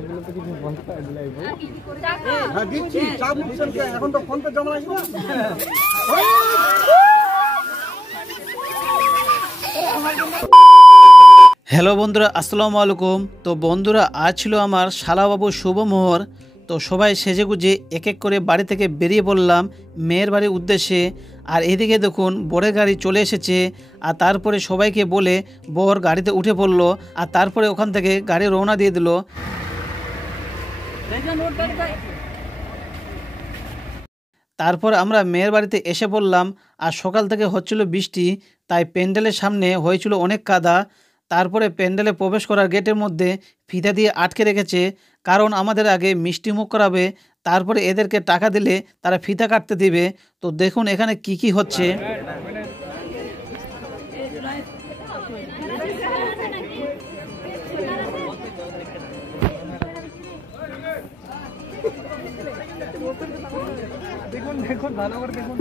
গলাগুলো তো কিছু বন্ধ করে দিলাই ভাই। হ্যাঁ দিচ্ছি, চা বুঝছেন কে? এখন তো ফোন পে জমা আসবে না। হ্যালো বন্ধুরা, আসসালামু আলাইকুম। তো বন্ধুরা, আজ ছিল আমার শালাবাবু শুভমোহর। তো সবাই সেজেগুজে এক এক করে বাড়ি থেকে বেরিয়ে পড়লাম মেয়ের বাড়ির উদ্দেশ্যে। আর এদিকে দেখুন বরের গাড়ি চলে এসেছে। আর তারপরে সবাইকে বলে বর গাড়িতে উঠে পড়লো। আর তারপরে ওখান থেকে গাড়ি রওনা দিয়ে দিল। তারপর আমরা মেয়ের বাড়িতে এসে পড়লাম। আর সকাল থেকে হচ্ছিল বৃষ্টি, তাই প্যান্ডেলের সামনে হয়েছিল অনেক কাদা। তারপরে প্যান্ডেলে প্রবেশ করার গেটের মধ্যে ফিতা দিয়ে আটকে রেখেছে, কারণ আমাদের আগে মিষ্টি মুখ করাবে, তারপরে এদেরকে টাকা দিলে তারা ফিতা কাটতে দিবে। তো দেখুন এখানে কি কি হচ্ছে। দেখুন দেখুন ভালো করে দেখুন।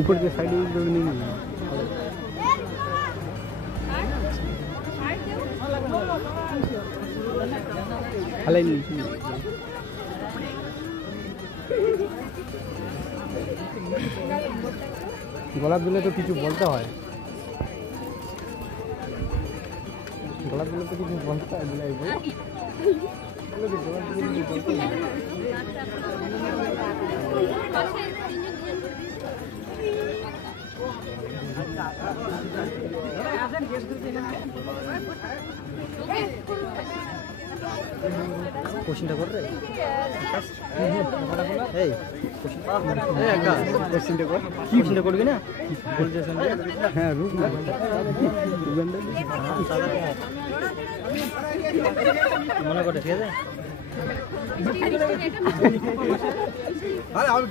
ऊपर के साइड नहीं গলা দিলে তো কিছু বলতে হয়, গলা দিলে তো কিছু বলতে হয় দিলাই ভাই। কোশ্চেনটা কর রে, এই কোশ্চেনটা কর, কি কোশ্চেনটা করবি না? হ্যাঁ রুক না, মনে করে ঠিক আছে। আরে আমি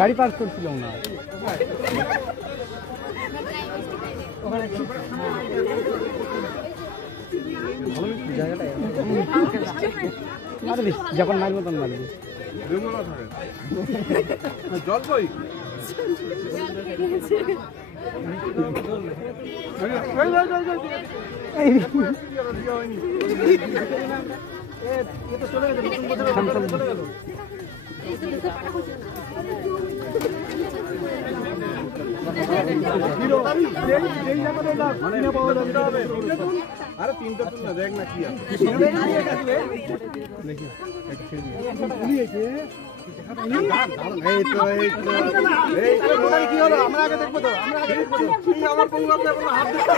গাড়ি পাস করছিলাম না। মারবি যখন মারবো তখন মারবি। জল কই? আরে তিনটা না দেখ না কি আছে। কি হলো? আমরা আগে দেখবো তো, আমরা আগে দেখবো তো। কি আমার বউ আপনার কোনো হাত দিচ্ছে?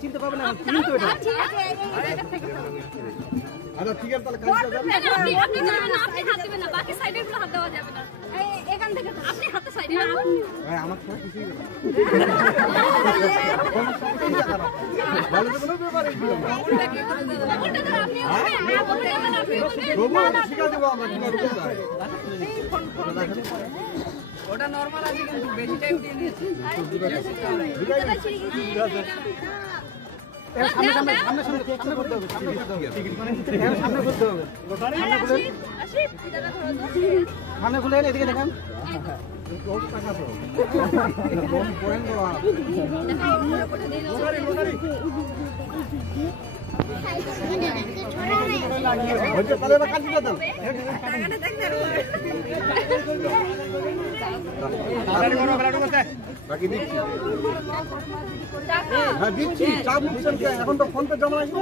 চিনতে পারবে না, তিন তো এটা। আচ্ছা ঠিক আছে, তাহলে আপনি হাত দিবেন না, বাকি সাইডের গুলো হাত দেওয়া যাবে না। এখান থেকে আপনি হাতে সাইডে ভাই আমার তো কিছুই না। ভালো তো কোনো ব্যাপার নেই। ওটা কি করে দেব? ওটা তো আপনি আপনি শিখা দেব আমরা কি করতে হয়। ওটা নরমাল আছে কিন্তু বেশিটাই উঠিয়ে নিয়েছে। সামনে খুলে এদিকে দেখান। এখন তো ফোন পে জমা আসবে।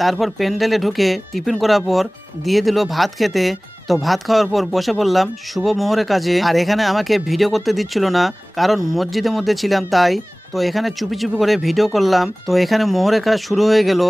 তারপর প্যান্ডেলে ঢুকে টিফিন করার পর দিয়ে দিল ভাত খেতে। তো ভাত খাওয়ার পর বসে পড়লাম শুভ মোহরের কাজে। আর এখানে আমাকে ভিডিও করতে দিচ্ছিল না, কারণ মসজিদের মধ্যে ছিলাম তাই। তো এখানে চুপি চুপি করে ভিডিও করলাম। তো এখানে মোহরের কাজ শুরু হয়ে গেল।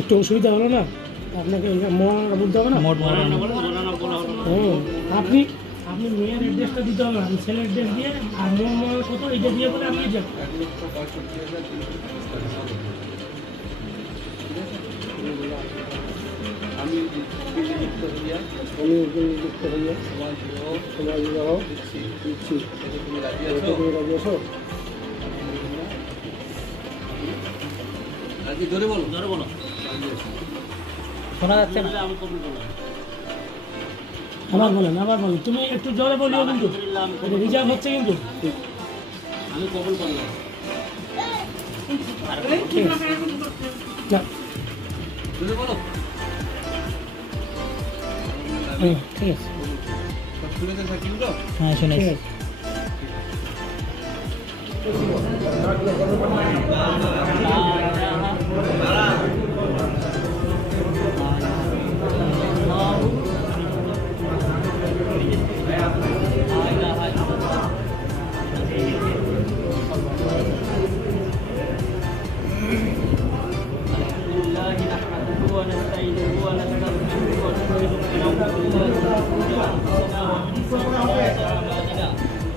একটু অসুবিধা হলো না আপনাকে? মৌলানা বলতে হবে না? আপনি আপনি মেয়ের অ্যাড্রেসটা দিতে হবে, আপনি ছেলের অ্যাড্রেস দিয়ে আর মৌলানা কত এটা দিয়ে বলে আপনি যান। আমি সমাজ বিবাহ দিচ্ছি। তুমি রাজি আছো? রাজি ধরে বলো, শোনা যাচ্ছে না। আবার বলেন, তুমি একটু জোরে বলিও, কিন্তু রিজার্ভ হচ্ছে কিন্তু। আমি কবুল করলাম। ধরে বলো। ঠিক আছে, শুনেছেন থাকি তো? হ্যাঁ শুনেছি।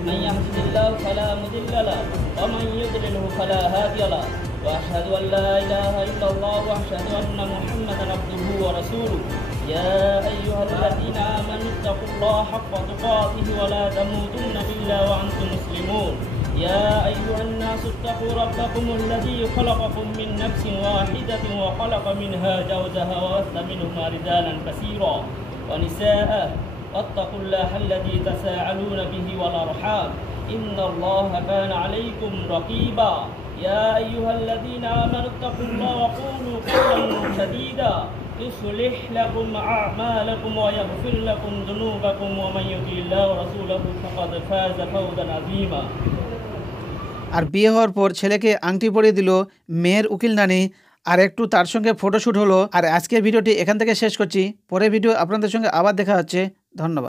من يهده الله فلا مضل له ومن يضلله فلا هادي له واشهد ان لا اله الا الله واشهد ان محمدا عبده ورسوله يا ايها الذين امنوا اتقوا الله حق تقاته ولا تموتن الا وانتم مسلمون يا ايها الناس اتقوا ربكم الذي خلقكم من نفس واحده وخلق منها زوجها وبث منهما رجالا كثيرا ونساء واتقوا الله الذي تساءلون به والأرحام إن الله كان عليكم رقيبا يا أيها الذين آمنوا اتقوا الله وقولوا قولا سديدا يصلح لكم أعمالكم ويغفر لكم ذنوبكم ومن يطع الله ورسوله فقد فاز فوزا عظيما আর বিয়ে হওয়ার পর ছেলেকে আংটি পরিয়ে দিল মেয়ের উকিল নানি। আর একটু তার সঙ্গে ফটোশ্যুট হলো। আর আজকের ভিডিওটি এখান থেকে শেষ করছি। পরের ভিডিও আপনাদের সঙ্গে আবার দেখা হচ্ছে। ধন্যবাদ।